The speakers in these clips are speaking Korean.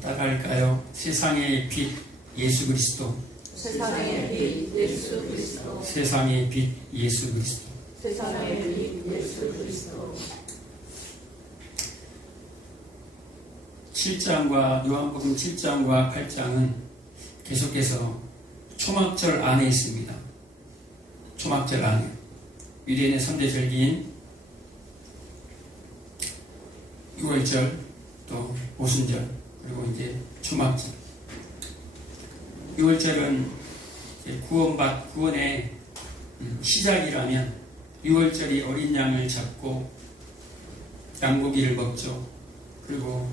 따라할까요? 세상의 빛 예수 그리스도. 세상의 빛 예수 그리스도. 세상의 빛 예수 그리스도. 세상의 빛 예수 그리스도. 7장과 요한복음 7장과 8장은 계속해서 초막절 안에 있습니다. 초막절 안에 유대인의 3대 절기인 6월절 또 오순절 그리고 이제 초막절. 6월절은 구원의 시작이라면 6월절이 어린 양을 잡고 양고기를 먹죠. 그리고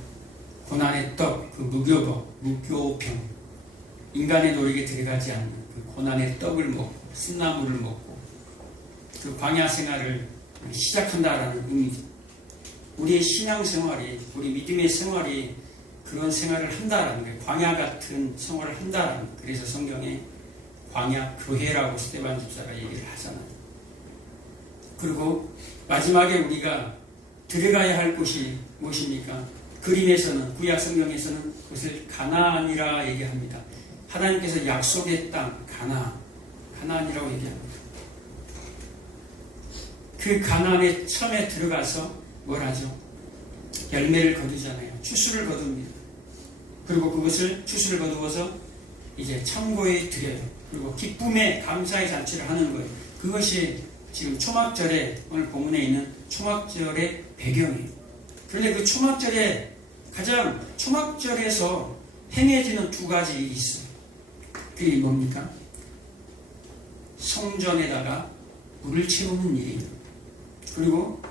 고난의 떡, 그 무교병, 인간의 노력에 들어가지 않는 그 고난의 떡을 먹고 쓴나물을 먹고 그 광야 생활을 시작한다라는 의미죠. 우리의 신앙생활이, 우리 믿음의 생활이 그런 생활을 한다라는 거예요. 광야 같은 생활을 한다라는 거예요. 그래서 성경에 광야 교회라고 스데반 집사가 얘기를 하잖아요. 그리고 마지막에 우리가 들어가야 할 곳이 무엇입니까? 그림에서는, 구약 성경에서는 그것을 가나안이라 얘기합니다. 하나님께서 약속의 땅, 가나안이라고 얘기합니다. 그 가나안에 처음에 들어가서 뭘 하죠? 열매를 거두잖아요. 추수를 거둡니다. 그리고 그것을 추수를 거두어서 이제 창고에 드려요. 그리고 기쁨의 감사의 잔치를 하는 거예요. 그것이 지금 초막절에 오늘 본문에 있는 초막절의 배경이에요. 그런데 그 초막절에 가장 초막절에서 행해지는 두 가지 일이 있어요. 그게 뭡니까? 성전에다가 물을 채우는 일이에요. 그리고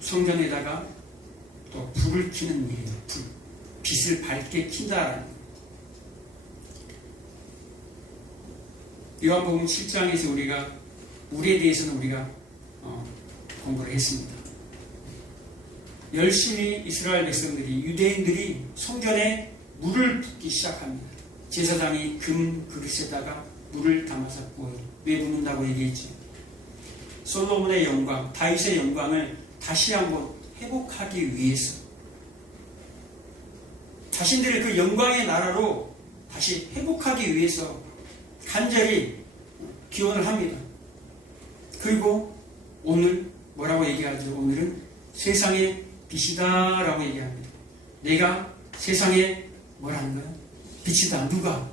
성전에다가 또 불을 켜는 일이에요. 빛을 밝게 킨다라는 거예요. 요한복음 7장에서 우리가 물에 대해서는 우리가 공부를 했습니다. 열심히 이스라엘 백성들이, 유대인들이 성전에 물을 붓기 시작합니다. 제사장이 금 그릇에다가 물을 담아서 부어요. 왜 붓는다고 얘기했죠? 솔로몬의 영광, 다윗의 영광을 다시 한번 회복하기 위해서 자신들의 그 영광의 나라로 다시 회복하기 위해서 간절히 기원을 합니다. 그리고 오늘 뭐라고 얘기하죠? 오늘은 세상의 빛이다 라고 얘기합니다. 내가 세상에 뭐라는 거야? 빛이다. 누가?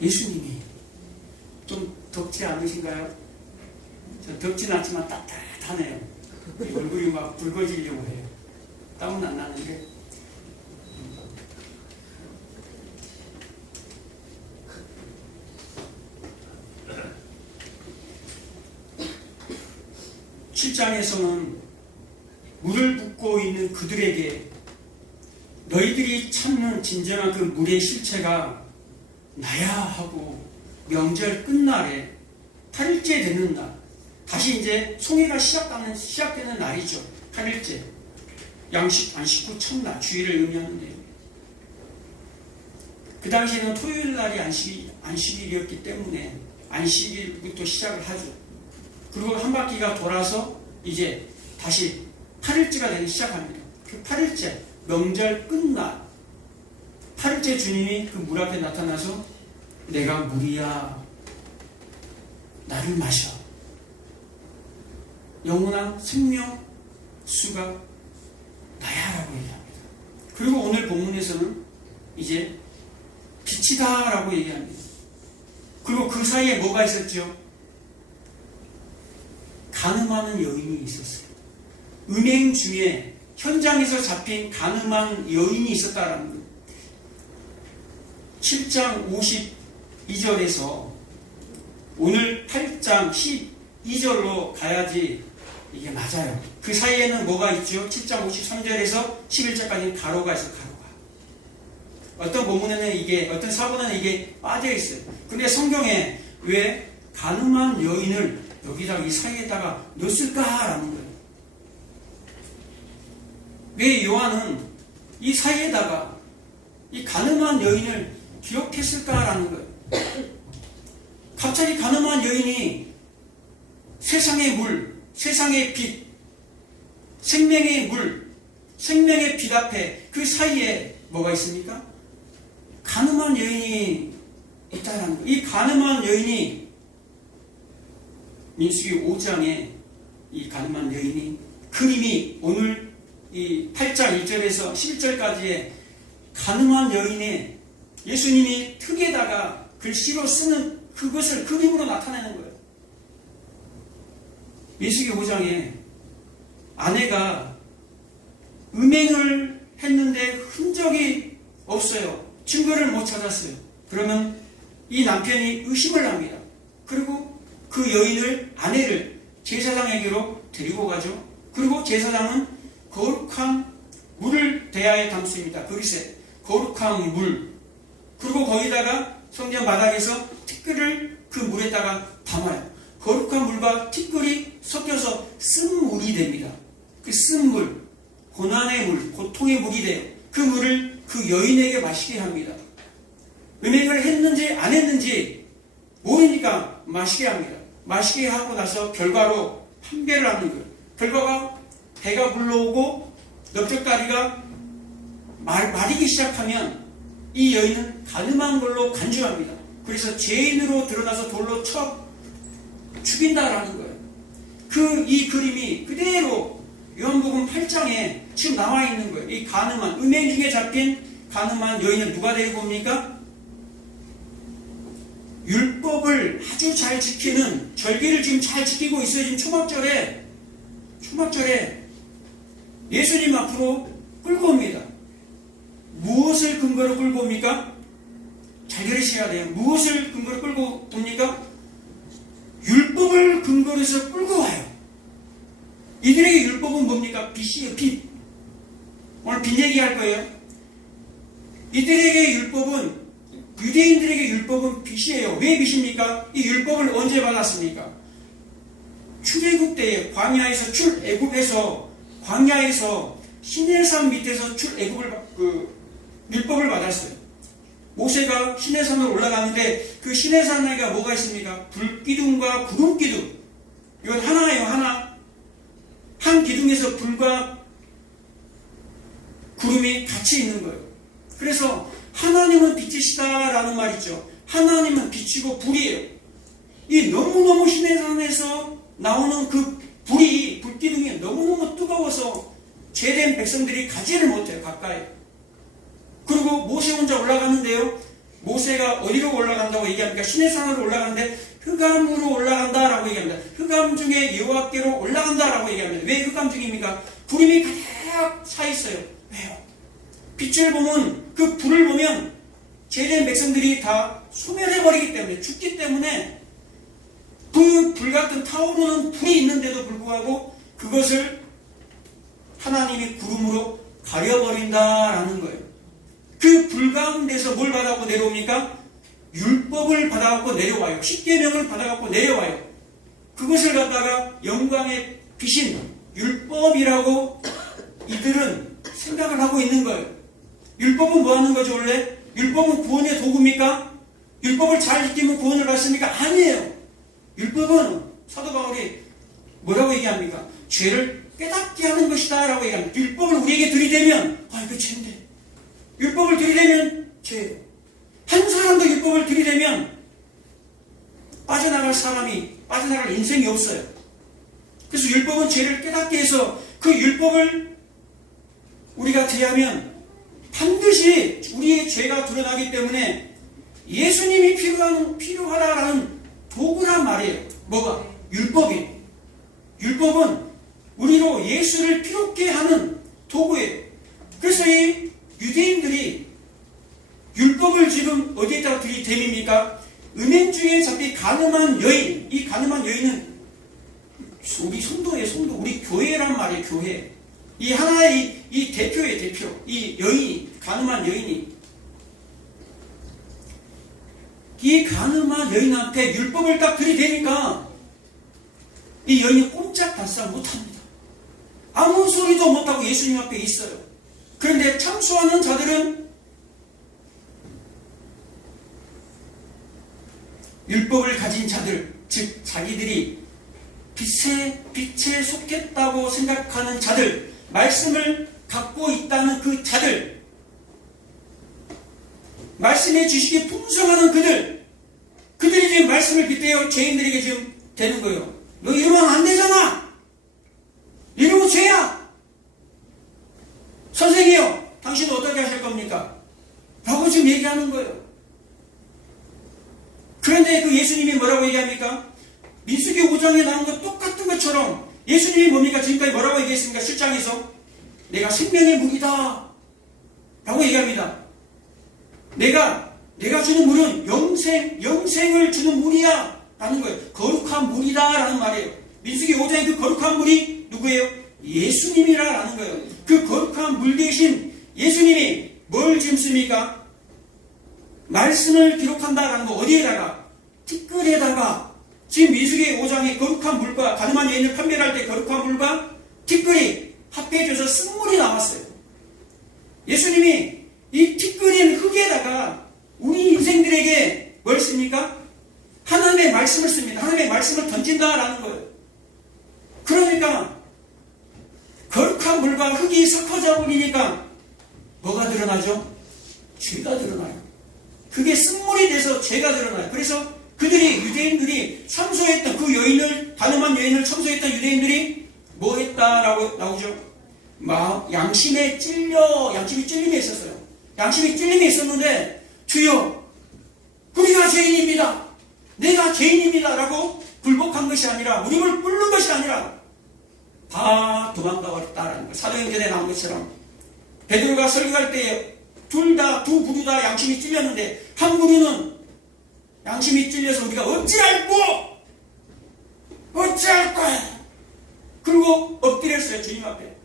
예수님이. 좀 덥지 않으신가요? 저 덥진 않지만 따뜻하네요. 얼굴이 막 붉어지려고 해요. 땀은 안 나는데. (7장에서는) 물을 붓고 있는 그들에게 너희들이 찾는 진정한 그 물의 실체가 나야 하고 명절 끝날에 8일째 되는 날, 다시 이제 송해가 시작되는 날이죠. 8일째. 안식 후 첫날, 주일을 의미하는데요. 그 당시에는 토요일 날이 안식일이었기 때문에 안식일부터 시작을 하죠. 그리고 한 바퀴가 돌아서 이제 다시 8일째가 되기 시작합니다. 그 8일째, 명절 끝날 8일째 주님이 그 물 앞에 나타나서 내가 물이야, 나를 마셔. 영원한 생명 수가 나야 라고 얘기합니다. 그리고 오늘 본문에서는 이제 빛이다 라고 얘기합니다. 그리고 그 사이에 뭐가 있었죠? 간음하는 여인이 있었어요. 은행 중에 현장에서 잡힌 간음한 여인이 있었다라는 거예요. 7장 52절에서 오늘 8장 12절로 가야지 이게 맞아요. 그 사이에는 뭐가 있죠? 7장 53절에서 11절까지는 가로가 있어요. 가로가. 어떤 본문에는 이게, 어떤 사본에는 이게 빠져 있어요. 근데 성경에 왜 간음한 여인을 여기다 이 사이에다가 넣었을까라는 거예요. 왜 요한은 이 사이에다가 이 간음한 여인을 기억했을까라는 거예요. 갑자기 간음한 여인이 세상의 물, 세상의 빛, 생명의 물, 생명의 빛 앞에 그 사이에 뭐가 있습니까? 가늠한 여인이 있다라는 거예요. 이 가늠한 여인이 민수기 5장에 이 가늠한 여인이 그림이 오늘 이 8장 1절에서 11절까지의 가늠한 여인의 예수님이 흙에다가 글씨로 쓰는 그것을 그림으로 나타내는 거예요. 민수기 5장에 아내가 음행을 했는데 흔적이 없어요. 증거를 못 찾았어요. 그러면 이 남편이 의심을 합니다. 그리고 그 여인을, 아내를 제사장에게로 데리고 가죠. 그리고 제사장은 거룩한 물을 대야에 담습니다. 그릇에 거룩한 물, 그리고 거기다가 성전 바닥에서 티끌을 그 물에다가 담아요. 거룩한 물과 티끌이 섞여서 쓴물이 됩니다. 그 쓴물, 고난의 물, 고통의 물이 돼요. 그 물을 그 여인에게 마시게 합니다. 음행을 했는지 안 했는지 모르니까 마시게 합니다. 마시게 하고 나서 결과로 판별을 하는 거예요. 결과가 배가 불러오고 넓적다리가 마르기 시작하면 이 여인은 가늠한 걸로 간주합니다. 그래서 죄인으로 드러나서 돌로 쳐 죽인다라는 거예요. 이 그림이 그대로 요한복음 8장에 지금 나와 있는 거예요. 이 가늠한, 음행 중에 잡힌 가늠한 여인을 누가 데리고 옵니까? 율법을 아주 잘 지키는, 절기를 지금 잘 지키고 있어요. 지금 초막절에 예수님 앞으로 끌고 옵니다. 무엇을 근거로 끌고 옵니까? 잘 들으셔야 돼요. 무엇을 근거로 끌고 옵니까? 율법을 근거로 해서 끌고 와요. 이들에게 율법은 뭡니까? 빛이에요. 빛. 오늘 빛 얘기할 거예요. 이들에게 율법은, 유대인들에게 율법은 빛이에요. 왜 빛입니까? 이 율법을 언제 받았습니까? 출애굽 때에 광야에서 출애굽해서 광야에서 시내산 밑에서 율법을 받았어요. 모세가 시내산으로 올라가는데 그 시내산에가 뭐가 있습니까? 불기둥과 구름기둥. 이건 하나예요. 하나. 한 기둥에서 불과 구름이 같이 있는 거예요. 그래서 하나님은 빛이시다라는 말 있죠. 하나님은 빛이고 불이에요. 이 너무너무 시내산에서 나오는 그 불기둥이 너무너무 뜨거워서 죄된 백성들이 가지를 못해요. 가까이. 그리고 모세 혼자 올라가는데요. 모세가 어디로 올라간다고 얘기합니까? 시내산으로 올라가는데 흑암으로 올라간다라고 얘기합니다. 흑암 중에 여호와께로 올라간다라고 얘기합니다. 왜 흑암 중입니까? 구름이 가득 차 있어요. 왜요? 빛을 보면, 그 불을 보면 죄된 백성들이 다 소멸해버리기 때문에, 죽기 때문에 그 불같은 타오르는 불이 있는데도 불구하고 그것을 하나님이 구름으로 가려버린다라는 거예요. 그 불 가운데서 뭘 받아갖고 내려옵니까? 율법을 받아갖고 내려와요. 십계명을 받아갖고 내려와요. 그것을 갖다가 영광의 빛인 율법이라고 이들은 생각을 하고 있는 거예요. 율법은 뭐 하는 거죠, 원래? 율법은 구원의 도구입니까? 율법을 잘 지키면 구원을 받습니까? 아니에요. 율법은 사도 바울이 뭐라고 얘기합니까? 죄를 깨닫게 하는 것이다 라고 얘기합니다. 율법을 우리에게 들이대면 이거 죄인데. 율법을 들이대면 죄예요. 한 사람도 율법을 들이대면 빠져나갈 인생이 없어요. 그래서 율법은 죄를 깨닫게 해서 그 율법을 우리가 제하면 반드시 우리의 죄가 드러나기 때문에 예수님이 필요하다라는 도구란 말이에요. 뭐가? 율법이. 율법은 우리로 예수를 필요케 하는 도구예요. 그래서 이 유대인들이 율법을 지금 어디에다가 들이댑니까? 음행 중에 잡힌 가늠한 여인. 이 가늠한 여인은 우리 성도예요. 성도. 우리 교회란 말이에요. 교회. 이 하나의 이 대표예요. 대표. 이 여인이, 가늠한 여인이. 이 가늠한 여인 앞에 율법을 딱 들이대니까 이 여인이 꼼짝달싹 못합니다. 아무 소리도 못하고 예수님 앞에 있어요. 그런데 참수하는 자들은 율법을 가진 자들, 즉 자기들이 빛에 속했다고 생각하는 자들, 말씀을 갖고 있다는 그 자들, 말씀의 지식이 풍성하는 그들이 지금 말씀을 빗대어 죄인들에게 지금 되는 거예요. 너 이러면 안 되잖아. 이러면 죄야. 선생이요, 당신은 어떻게 하실 겁니까? 라고 지금 얘기하는 거예요. 그런데 그 예수님이 뭐라고 얘기합니까? 민수기 5장에 나온 것 똑같은 것처럼 예수님이 뭡니까? 지금까지 뭐라고 얘기했습니까? 7장에서 내가 생명의 물이다 라고 얘기합니다. 내가 주는 물은 영생을 주는 물이야 라는 거예요. 거룩한 물이다 라는 말이에요. 민수기 5장의 그 거룩한 물이 누구예요? 예수님이라 라는 거예요. 그 거룩한 물 대신 예수님이 뭘 지금 씁니까? 말씀을 기록한다라는 거 어디에다가? 티끌에다가. 지금 민수기 5장의 거룩한 물과 가늠한 여인을 판별할 때 거룩한 물과 티끌이 합해져서 쓴물이 나왔어요. 예수님이 이 티끌인 흙에다가 우리 인생들에게 뭘 씁니까? 하나님의 말씀을 씁니다. 하나님의 말씀을 던진다라는 거예요. 그러니까 거룩한 물과 흙이 섞어져 버리니까 뭐가 드러나죠? 죄가 드러나요. 그게 쓴물이 돼서 죄가 드러나요. 그래서 유대인들이 참소했던 그 여인을, 가늠한 여인을 참소했던 유대인들이 뭐 했다라고 나오죠? 양심이 찔림이 있었어요. 양심이 찔림이 있었는데, 주여, 우리가 죄인입니다. 내가 죄인입니다. 라고 굴복한 것이 아니라, 무릎을 꿇는 것이 아니라, 다 도망가 버렸다라는 거예요. 사도행전에 나온 것처럼. 베드로가 설교할 때 두 부류 다 양심이 찔렸는데, 한 부류는 양심이 찔려서 우리가 어찌할 거야? 그리고 엎드렸어요, 주님 앞에.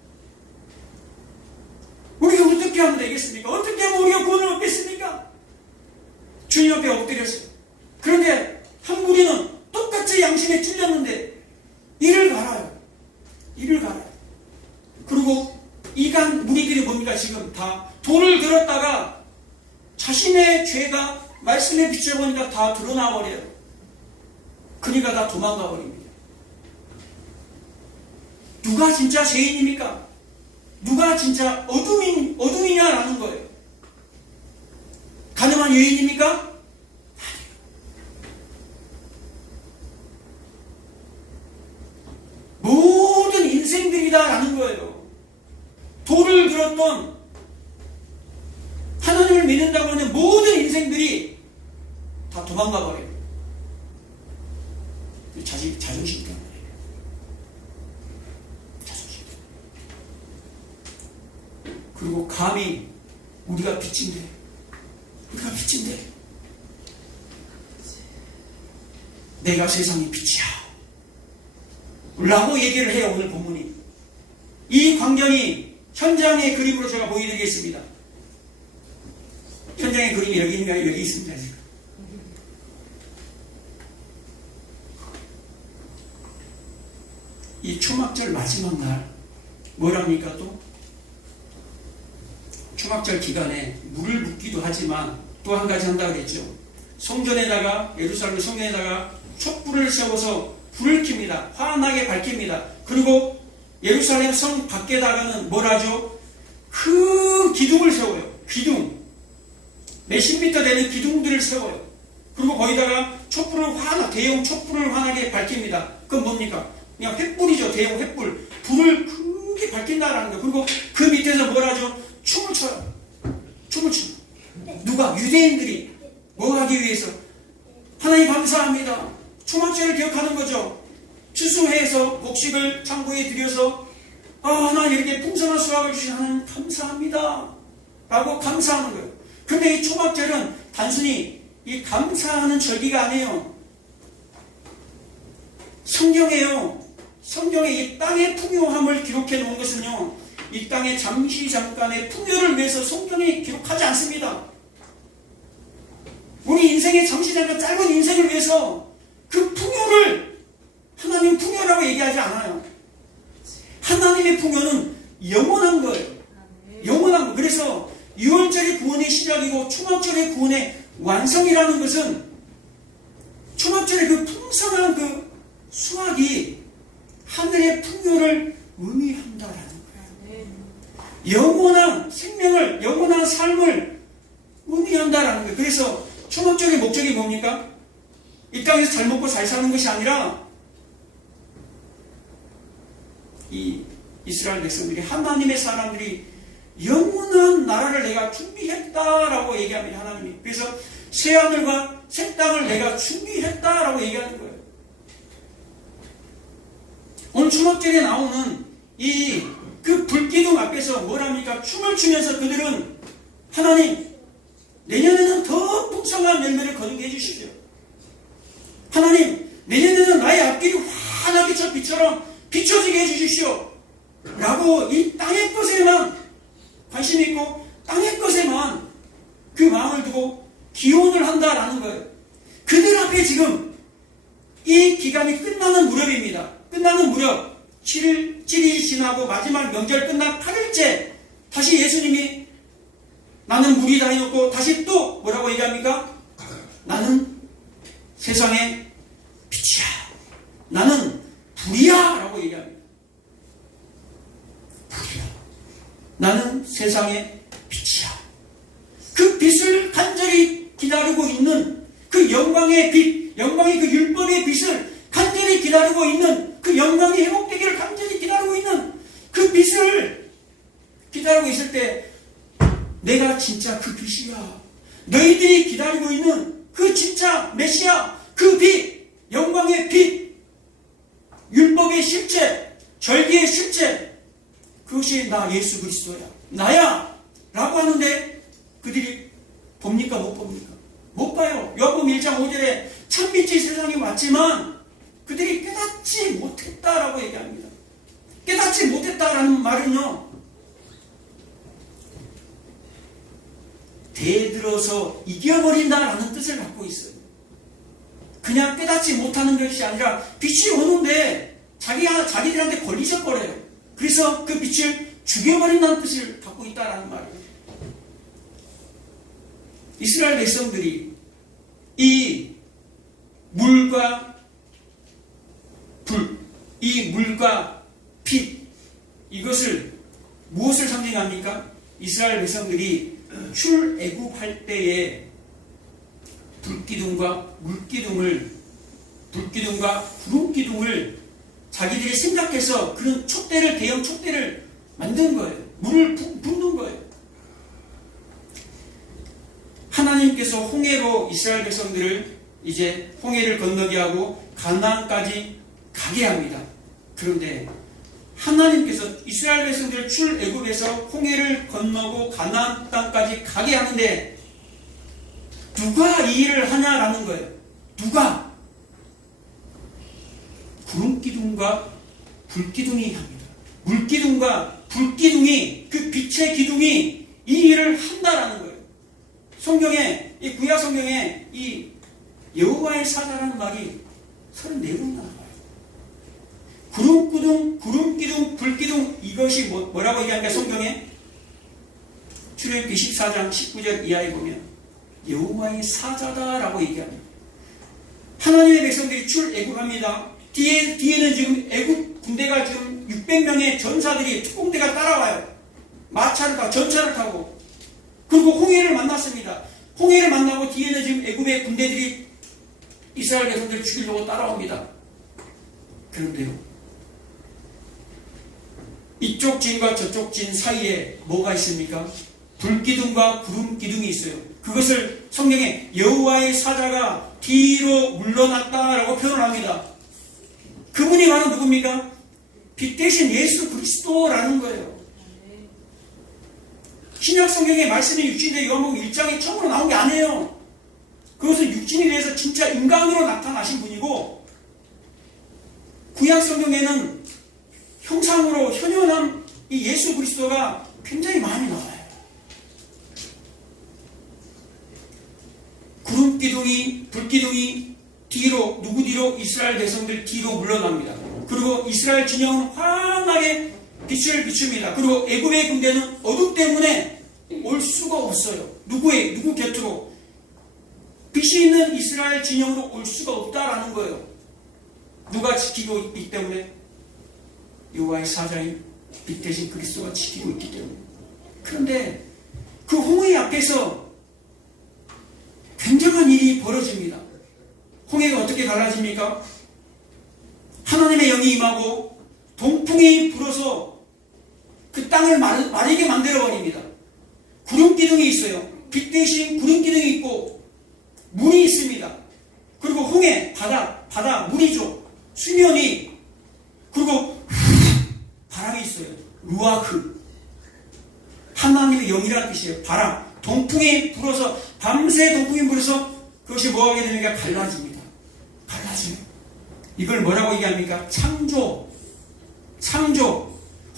우리가 어떻게 하면 되겠습니까? 어떻게 하면 우리가 구원을 얻겠습니까? 주님 앞에 엎드렸어요. 그런데 한 무리는 똑같이 양심에 찔렸는데 이를 갈아요. 그리고 이간 무리들이 뭡니까? 지금 다 돌을 들었다가 자신의 죄가 말씀에 비춰보니까 다 드러나 버려요. 그러니까 다 도망가 버립니다. 누가 진짜 죄인입니까? 누가 진짜 어둠이냐라는 거예요. 가늠한 여인입니까? 모든 인생들이다라는 거예요. 돌을 들었던 하나님을 믿는다고 하는 모든 인생들이 다 도망가 버려요. 자존심 때문에. 자존심 때문에. 그리고 감히 우리가 빛인데 내가 세상의 빛이야 라고 얘기를 해요. 오늘 본문이. 이 광경이 현장의 그림으로 제가 보여드리겠습니다. 현장의 그림이 여기 있는가요? 여기 있습니다. 지금. 이 초막절 마지막 날 뭐랍니까? 또 초막절 기간에 물을 붓기도 하지만 또 한 가지 한다고 그랬죠. 성전에다가, 예루살렘 성전에다가 촛불을 세워서 불을 켭니다. 환하게 밝힙니다. 그리고 예루살렘 성 밖에다가는 뭘 하죠? 큰 기둥을 세워요. 기둥. 몇십 미터 되는 기둥들을 세워요. 그리고 거기다가 대형 촛불을 환하게 밝힙니다. 그건 뭡니까? 그냥 횃불이죠. 대형 횃불. 불을 크게 밝힌다라는 거예요. 그리고 그 밑에서 뭘 하죠? 춤을 춰요. 누가? 유대인들이 뭐 하기 위해서? 하나님 감사합니다. 초막절을 기억하는 거죠. 추수해서 곡식을 창고에 들여서 하나님 이렇게 풍성한 수확을 주신 하나님 감사합니다 라고 감사하는 거예요. 근데 이 초막절은 단순히 이 감사하는 절기가 아니에요. 성경에 이 땅의 풍요함을 기록해 놓은 것은요, 이 땅의 잠깐의 풍요를 위해서 성경에 기록하지 않습니다. 우리 인생의 잠깐 짧은 인생을 위해서 그 풍요를 하나님 풍요라고 얘기하지 않아요. 하나님의 풍요는 영원한 거예요. 영원한 거. 그래서 6월절의 구원의 시작이고 초막절의 구원의 완성이라는 것은 초막절의 그 풍성한 그 수확이 하늘의 풍요를 의미한다라는 거예요. 영원한 생명을, 영원한 삶을 의미한다라는 거예요. 그래서 초목적인 목적이 뭡니까? 이 땅에서 잘 먹고 잘 사는 것이 아니라 이 이스라엘 백성들이 하나님의 사람들이 영원한 나라를 내가 준비했다라고 얘기합니다. 하나님이. 그래서 새하늘과 새 땅을 내가 준비했다라고 얘기하는 거예요. 오늘 추목절에 나오는 그 불기둥 앞에서 뭐랍니까? 춤을 추면서 그들은 하나님 내년에는 더 풍성한 열매를 거두게 해주십시오. 하나님 내년에는 나의 앞길이 환하게 저 빛처럼 비춰지게 해주십시오. 라고 이 땅의 것에만 관심 있고 땅의 것에만 그 마음을 두고 기원을 한다라는 거예요. 그들 앞에 지금 이 기간이 끝나는 무렵입니다. 끝나는 무렵 7일이 지나고 마지막 명절 끝난 8일째 다시 예수님이 나는 물이 다 해놓고 다시 또 뭐라고 얘기합니까? 나는 세상의 빛이야. 나는 불이야 라고 얘기합니다. 불이야. 나는 세상의 빛이야. 그 빛을 간절히 기다리고 있는 그 영광의 빛, 영광의 그 율법의 빛을 간절히 기다리고 있는 그 영광이 회복되기를 간절히 기다리고 있는 그 빛을 기다리고 있을 때 내가 진짜 그 빛이야. 너희들이 기다리고 있는 그 진짜 메시아, 그 빛, 영광의 빛, 율법의 실제, 절기의 실제, 그것이 나 예수 그리스도야. 나야. 라고 하는데 그들이 봅니까? 못 봅니까? 못 봐요. 요한복음 1장 5절에 참빛이 세상에 왔지만 그들이 깨닫지 못했다라고 얘기합니다. 깨닫지 못했다라는 말은요, 대들어서 이겨버린다라는 뜻을 갖고 있어요. 그냥 깨닫지 못하는 것이 아니라 빛이 오는데 자기들한테 걸리셔버려요. 그래서 그 빛을 죽여버린다는 뜻을 갖고 있다라는 말이에요. 이스라엘 백성들이 이 물과 불, 이 물과 빛, 이것을 무엇을 상징합니까? 이스라엘 백성들이 출애굽할 때에 불기둥과 구름기둥을 자기들이 생각해서 그런 대형 촛대를 만든 거예요. 물을 붓는 거예요. 하나님께서 홍해로 이스라엘 백성들을 이제 홍해를 건너게 하고 가나안까지 가게 합니다. 그런데 하나님께서 이스라엘 백성들을 출애굽에서 홍해를 건너고 가나안 땅까지 가게 하는데 누가 이 일을 하냐라는 거예요. 누가? 구름기둥과 불기둥이 합니다. 물기둥과 불기둥이, 그 빛의 기둥이 이 일을 한다라는 거예요. 성경에, 이 구약 성경에 이 여호와의 사자라는 말이 34번 나와요. 구름기둥, 불기둥, 이것이 뭐라고 얘기하니까 성경에 출애굽기 14장 19절 이하에 보면 여호와의 사자다라고 얘기합니다. 하나님의 백성들이 출애굽합니다. 뒤에는 지금 애굽 군대가 지금 600명의 전사들이 특공대가 따라와요. 마차를 타고 전차를 타고 그리고 홍해를 만났습니다. 홍해를 만나고 뒤에는 지금 애굽의 군대들이 이스라엘 백성들을 죽이려고 따라옵니다. 그런데요, 이쪽 진과 저쪽 진 사이에 뭐가 있습니까? 불기둥과 구름기둥이 있어요. 그것을 성경에 여호와의 사자가 뒤로 물러났다라고 표현을 합니다. 그분이 바로 누굽니까? 빛 대신 예수 그리스도라는 거예요. 신약 성경의 말씀이 육신의 요한복음 1장에 처음으로 나온 게 아니에요. 그것은 육신에 대해서 진짜 인간으로 나타나신 분이고, 구약 성경에는 형상으로 현현한 이 예수 그리스도가 굉장히 많이 나와요. 구름기둥이, 불기둥이 누구 뒤로? 이스라엘 백성들 뒤로 물러납니다. 그리고 이스라엘 진영은 환하게 빛을 비춥니다. 그리고 애굽의 군대는 어둠 때문에 올 수가 없어요. 누구 곁으로? 빛이 있는 이스라엘 진영으로 올 수가 없다라는 거예요. 누가 지키고 있기 때문에? 여호와의 사자인 빛 대신 그리스도가 지키고 있기 때문에. 그런데 그 홍해 앞에서 굉장한 일이 벌어집니다. 홍해가 어떻게 갈라집니까? 하나님의 영이 임하고 동풍이 불어서 그 땅을 마르게 만들어버립니다. 구름기둥이 있어요. 빛 대신 구름기둥이 있고 물이 있습니다. 그리고 홍해, 바다 물이죠. 수면이. 그리고 바람이 있어요. 루아크. 하나님의 영이라는 뜻이에요. 바람. 동풍이 불어서 밤새 동풍이 불어서 그것이 뭐하게 되니까 갈라집니다. 갈라져요. 이걸 뭐라고 얘기합니까? 창조.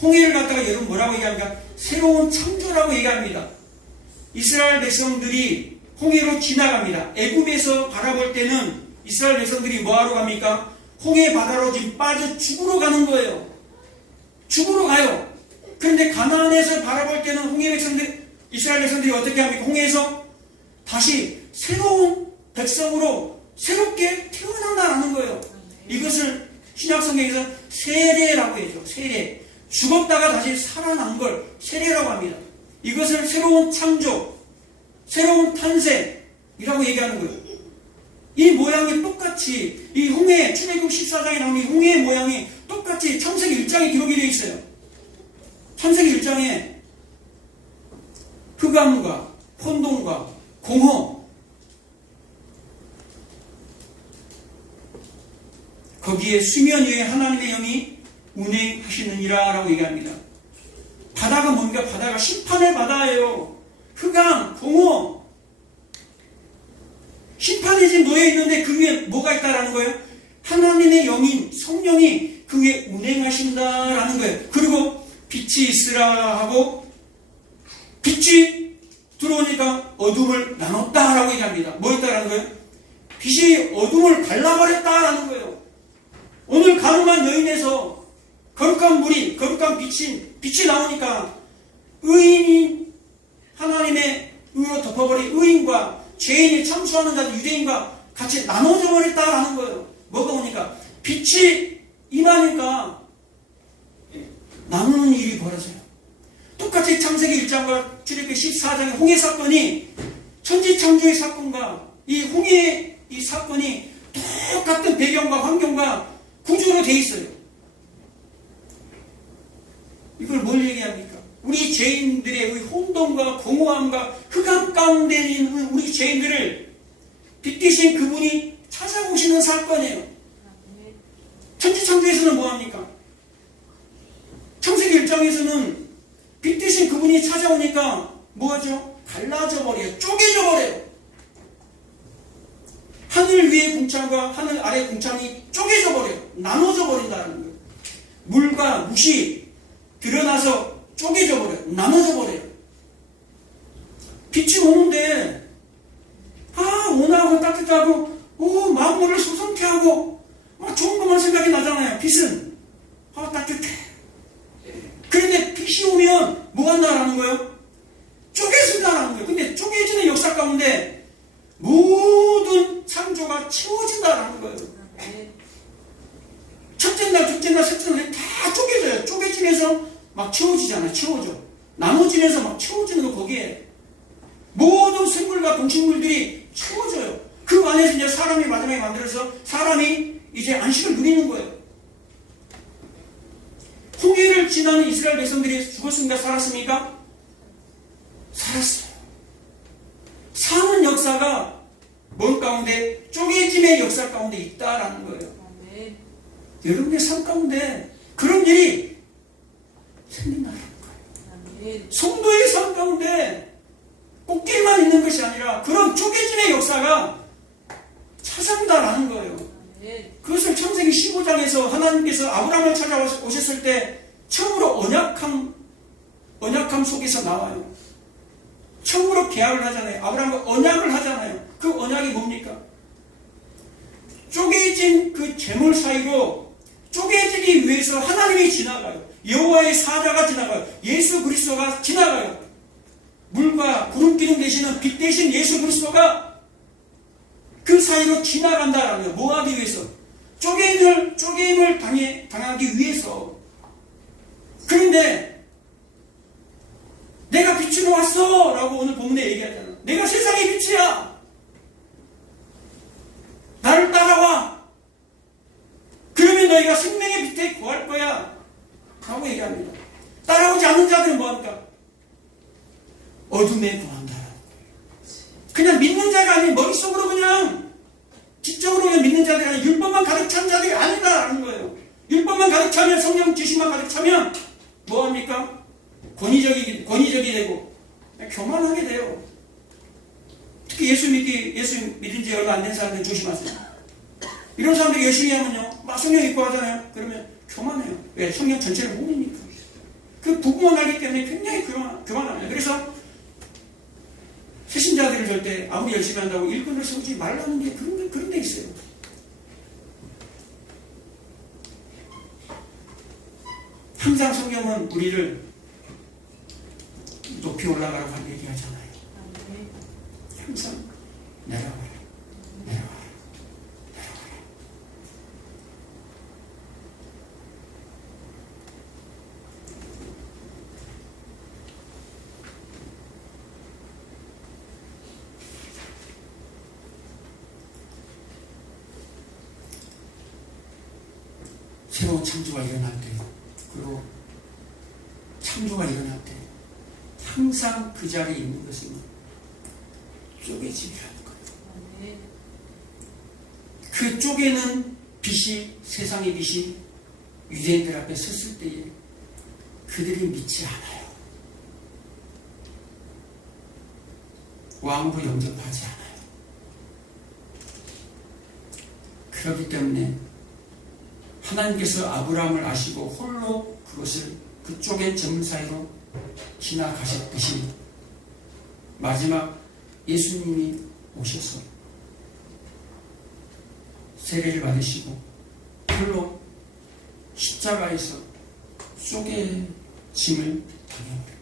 홍해를 갖다가 여러분 뭐라고 얘기합니까? 새로운 창조라고 얘기합니다. 이스라엘 백성들이 홍해로 지나갑니다. 애굽에서 바라볼 때는 이스라엘 백성들이 뭐하러 갑니까? 홍해 바다로 지금 빠져 죽으러 가는 거예요. 죽으러 가요. 그런데 가나안에서 바라볼 때는 이스라엘 백성들이 어떻게 합니까? 홍해에서 다시 새로운 백성으로 새롭게 태어난다라는 거예요. 이것을 신약성경에서 세례라고 해요. 세례. 죽었다가 다시 살아난 걸 세례라고 합니다. 이것을 새로운 창조, 새로운 탄생이라고 얘기하는 거예요. 이 모양이 똑같이 이 홍해, 출애굽 14장에 나오는 이 홍해의 모양이 똑같이 창세기 1장에 기록이 되어 있어요. 창세기 1장에 흑암과 혼돈과 공허, 거기에 수면 위에 하나님의 영이 운행하시느니라 라고 얘기합니다. 바다가 뭔가? 바다가 심판의 바다예요. 흑암, 공허, 심판이 지금 놓여있는데 그 위에 뭐가 있다라는 거예요? 하나님의 영인 성령이 그 위에 운행하신다라는 거예요. 그리고 빛이 있으라 하고 빛이 들어오니까 어둠을 나눴다라고 얘기합니다. 뭐 있다라는 거예요? 빛이 어둠을 갈라버렸다라는 거예요. 오늘 가늠한 여인에서 거룩한 물이, 거룩한 빛이 나오니까 의인이 하나님의 의로 덮어버린 의인과 죄인이 참수하는 자들 유대인과 같이 나눠져 버렸다라는 거예요. 뭐가 오니까? 빛이 임하니까 나누는 일이 벌어져요. 똑같이 창세기 1장과 출애굽기 14장의 홍해 사건이 천지창조의 사건과 이 홍해 이 사건이 똑같은 배경과 환경과 구조로 돼 있어요. 이걸 뭘 얘기합니까? 우리 죄인들의 혼돈과 공허함과 흑암 가운데 있는 우리 죄인들을 빛 대신 그분이 찾아오시는 사건이에요. 천지창조에서는 뭐합니까? 창세기 1장에서는 빛 대신 그분이 찾아오니까 뭐하죠? 갈라져 버려요. 쪼개져 버려요. 하늘 위의 궁창과 하늘 아래 궁창이 쪼개져 버려요. 나눠져 버린다는 거예요. 물과 묵이 드러나서 쪼개져 버려요. 나눠져 버려요. 빛이 오는데 온화하고 따뜻하고 마음을 소성케 하고 좋은 것만 생각이 나잖아요. 빛은 따뜻해. 그런데 빛이 오면 뭐 한다라는 거예요? 쪼개진다라는 거예요. 근데 쪼개지는 역사 가운데 모든 창조가 채워진다라는 거예요. 첫째 날, 둘째 날, 셋째 날 다 쪼개져요. 쪼개지면서 막 채워지잖아요. 채워져. 나눠지면서 막 채워지는 거 거기에 모든 생물과 동식물들이 채워져요. 그 안에서 이제 사람이 마지막에 만들어서 사람이 이제 안식을 누리는 거예요. 홍해를 지나는 이스라엘 백성들이 죽었습니까? 살았습니까? 살았어요. 사는 역사가 뭔 가운데? 쪼개짐의 역사 가운데 있다라는 거예요. 네. 여러분의 삶 가운데 그런 일이 생긴다는 거예요. 네. 성도의 삶 가운데 꽃길만 있는 것이 아니라 그런 쪼개짐의 역사가 찾아온다라는 거예요. 네. 그것을 창세기 15장에서 하나님께서 아브라함을 찾아오셨을 때 처음으로 언약함 속에서 나와요. 처음으로 계약을 하잖아요. 아브라함과 언약을 하잖아요. 그 언약이 뭡니까? 쪼개진 그 재물 사이로 쪼개지기 위해서 하나님이 지나가요. 여호와의 사자가 지나가요. 예수 그리스도가 지나가요. 물과 구름기둥 되시는 빛 대신 예수 그리스도가 그 사이로 지나간다라는 거예요. 뭐 하기 위해서? 쪼개임을 당하기 위해서. 그런데 내가 빛으로 왔어 라고 오늘 본문에 얘기하잖아. 내가 세상의 빛이야. 자들은 뭐합니까? 어둠에 구한다. 그냥 믿는 자가 아닌 머릿속으로 그냥 지적으로 그냥 믿는 자들이 아니라 율법만 가득 찬 자들이 아니다라는 거예요. 율법만 가득 차면, 성령 지식만 가득 차면 뭐합니까? 권위적이 되고 교만하게 돼요. 특히 예수 믿은 지 얼마 안 된 사람들 조심하세요. 이런 사람들 열심히 하면요, 막 성령 입고 하잖아요. 그러면 교만해요. 왜? 성령 전체를 못 믿니까. 그 부부만 알기 때문에 굉장히 교만합니다. 그래서 새신자들을 절대 아무리 열심히 한다고 일꾼을 세우지 말라는 게 그런 데 있어요. 항상 성경은 우리를 높이 올라가라고 한 얘기하잖아요. 항상 내려와라. 새로운 창조가 일어날 때, 그리고 창조가 일어날 때 항상 그 자리에 있는 것은 쪼개짐이라는 거예요. 그 쪼개는 빛이, 세상의 빛이 유대인들 앞에 섰을 때에 그들이 믿지 않아요. 왕으로 영접하지 않아요. 그렇기 때문에 하나님께서 아브라함을 아시고 홀로 그것을 그 쪼갠 점 사이로 지나가셨듯이 마지막 예수님이 오셔서 세례를 받으시고 홀로 십자가에서 쪼개짐을 당해버립니다.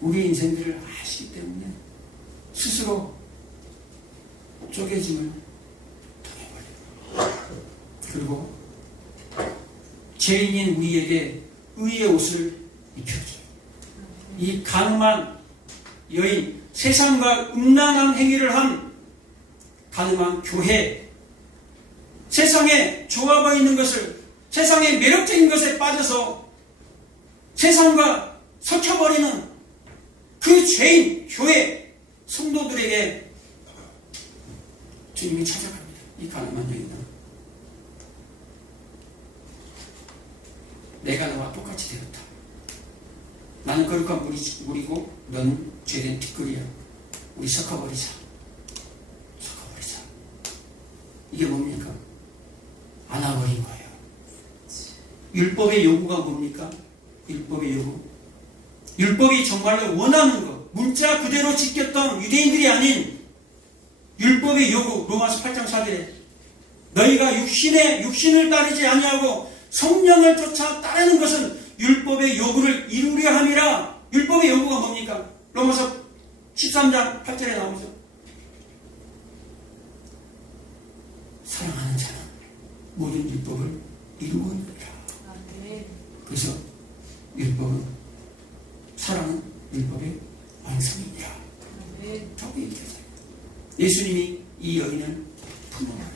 우리 인생들을 아시기 때문에 스스로 쪼개짐을 그리고 죄인인 우리에게 의의 옷을 입혀줘요. 이 간음한 여인, 세상과 음란한 행위를 한 간음한 교회, 세상에 좋아 보이는 것을, 세상의 매력적인 것에 빠져서 세상과 섞여버리는 그 죄인, 교회, 성도들에게 주님이 찾아갑니다. 이 간음한 여인은 내가 너와 똑같이 되었다. 나는 거룩한 물이고 너는 죄된 티끌이야. 우리 섞어버리자. 이게 뭡니까? 안아버린 거예요. 율법의 요구가 뭡니까? 율법의 요구. 율법이 정말로 원하는 것, 문자 그대로 지켰던 유대인들이 아닌 율법의 요구. 로마서 8장 4절에 너희가 육신을 따르지 아니하고 성령을 쫓아 따르는 것은 율법의 요구를 이루려 함이라. 율법의 요구가 뭡니까? 로마서 13장 8절에 나오죠. 사랑하는 자는 모든 율법을 이루었느니라. 그래서 율법은, 사랑은 율법의 완성이니라. 저기 얘기하세요. 예수님이 이 여인을 품어버려요.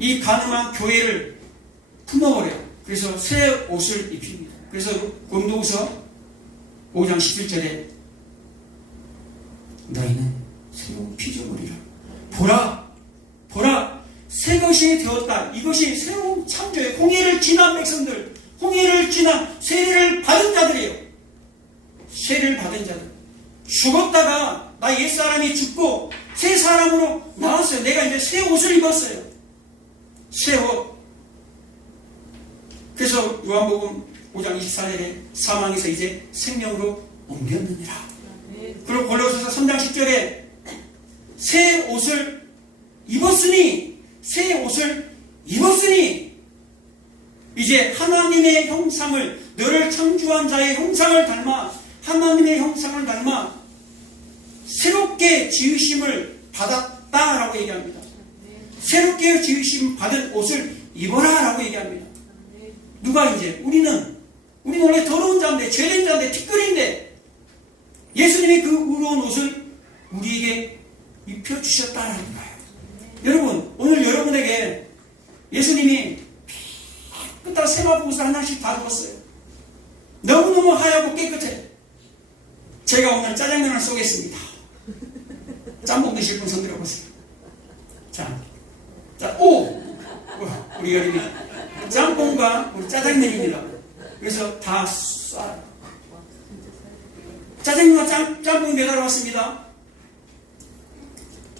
이 가늠한 교회를 품어버려요. 그래서 새 옷을 입힙니다. 그래서 고린도후서 5장 11절에 너희는 새로운 피조물이라. 보라 새 것이 되었다. 이것이 새로운 창조예요. 홍해를 지난 백성들, 홍해를 지난 세례를 받은 자들이에요. 세례를 받은 자들. 죽었다가 나 옛사람이 죽고 새 사람으로 나왔어요. 내가 이제 새 옷을 입었어요. 새 옷. 그래서 요한복음 5장 24절에 사망에서 이제 생명으로 옮겼느니라. 그리고 골로새서 3장 10절에 새 옷을 입었으니 이제 하나님의 형상을, 너를 창조한 자의 형상을 닮아, 하나님의 형상을 닮아 새롭게 지으심을 받았다라고 얘기합니다. 새롭게 지으심 받은 옷을 입어라라고 얘기합니다. 누가 이제? 우리는 원래 더러운 자인데, 죄된 자인데, 티끌인데 예수님이 그 의로운 옷을 우리에게 입혀주셨다는 거예요. 여러분, 오늘 여러분에게 예수님이 깨끗한 세마포 옷을 하나씩 다 줬어요. 너무너무 하얗고 깨끗해. 제가 오늘 짜장면을 쏘겠습니다. 짬뽕 드실 분 손 들어보세요. 자, 우리 여름이 짬뽕과 우리 짜장면입니다. 그래서 다 쏴요. 짜장면과 짬뽕이 매달아왔습니다.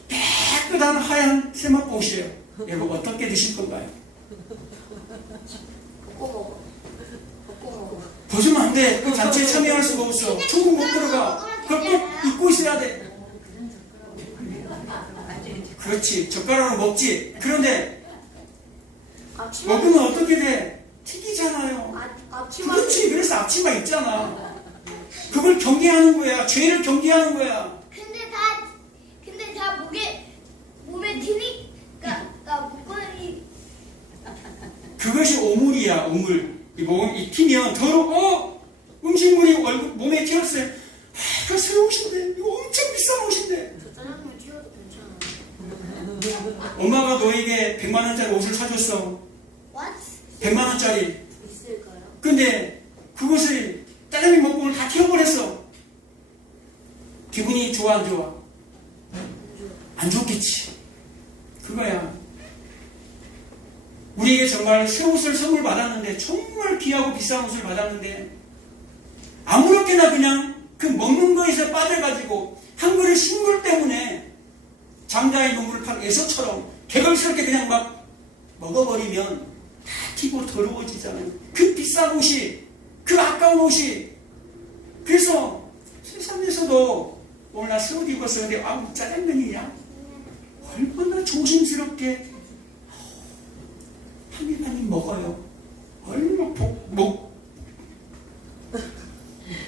깨끗한 하얀 세마포 옷이에요. 여러분 어떻게 드실 건가요? 벗으면 안 돼. 그 단체에 참여할 수가 없어. 천국 못 들어가. 그걸 꼭 입고 있어야 돼. 그렇지. 젓가락으로 먹지. 그런데 먹으면 어떻게 돼? 튀기잖아요. 그렇지. 그래서 앞치마 있잖아. 그걸 경계하는 거야. 죄를 경계하는 거야. 근데 다 몸에 튀니까 목걸이. 그것이 오물이야. 오물. 이 튀면 더럽고 음식물이 얼굴 몸에 튀었어요. 이거 새 옷인데. 이거 엄청 비싼 옷인데. 짜장면 튀어도 괜찮아. 엄마가 너에게 100만 원짜리 옷을 사줬어. What? 100만 원짜리. 있을까요? 근데 그것을 짜장면 먹고는 다 튀어버렸어. 기분이 좋아 안 좋아? 안 좋겠지. 그거야. 우리에게 정말 새 옷을 선물 받았는데, 정말 귀하고 비싼 옷을 받았는데, 아무렇게나 그냥 그 먹는 거에서 빠져가지고 한 그릇 식물 때문에 장자의 눈물을 판 에서처럼 개걸스럽게 그냥 막 먹어버리면 다 튀고 더러워지잖아요. 그 비싼 옷이, 그 아까운 옷이. 그래서 세상에서도 오늘 나 새 옷 입었어. 근데 짜장면이냐? 얼마나 조심스럽게 한 입 한 입 먹어요. 얼마나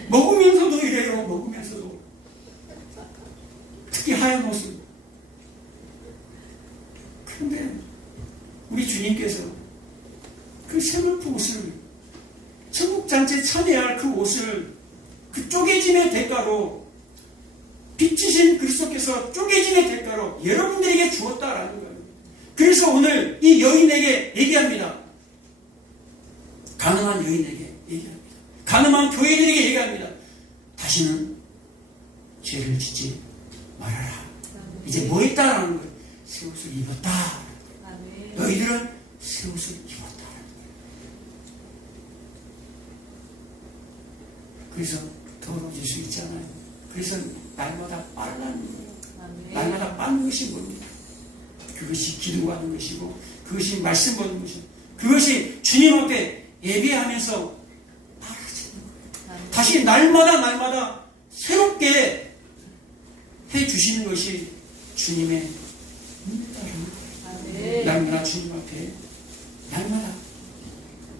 먹으면서도 이래요. 먹으면서도. 특히 하얀 옷을. 그런데 우리 주님께서 그 세마포 옷을, 천국잔치에 참여할 그 옷을 그 쪼개짐의 대가로, 빚지신 그리스도께서 쪼개짐의 대가로 여러분들에게 주었다라는 거예요. 그래서 오늘 이 여인에게 얘기합니다. 가늠한 여인에게 얘기합니다. 가늠한 교회들에게 얘기합니다. 다시는 죄를 짓지 말아라. 이제 뭐 했다라는 거예요? 새 옷을 입었다. 너희들은 새 옷을 입었다. 그래서 더러워질 수 있잖아요. 그래서 날마다 빨라는 거예요. 날마다 빠는 것이 뭡니까? 그것이 기도하는 것이고, 그것이 말씀 보는 것이고, 그것이 주님 앞에 예배하면서 빨라지는 거예요. 다시 날마다 새롭게 해주시는 것이 주님의 은혜라는 거예요. 날마다 주님 앞에 날마다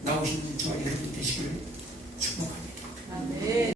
나오시는 저와 여러분 되시기를 축복합니다.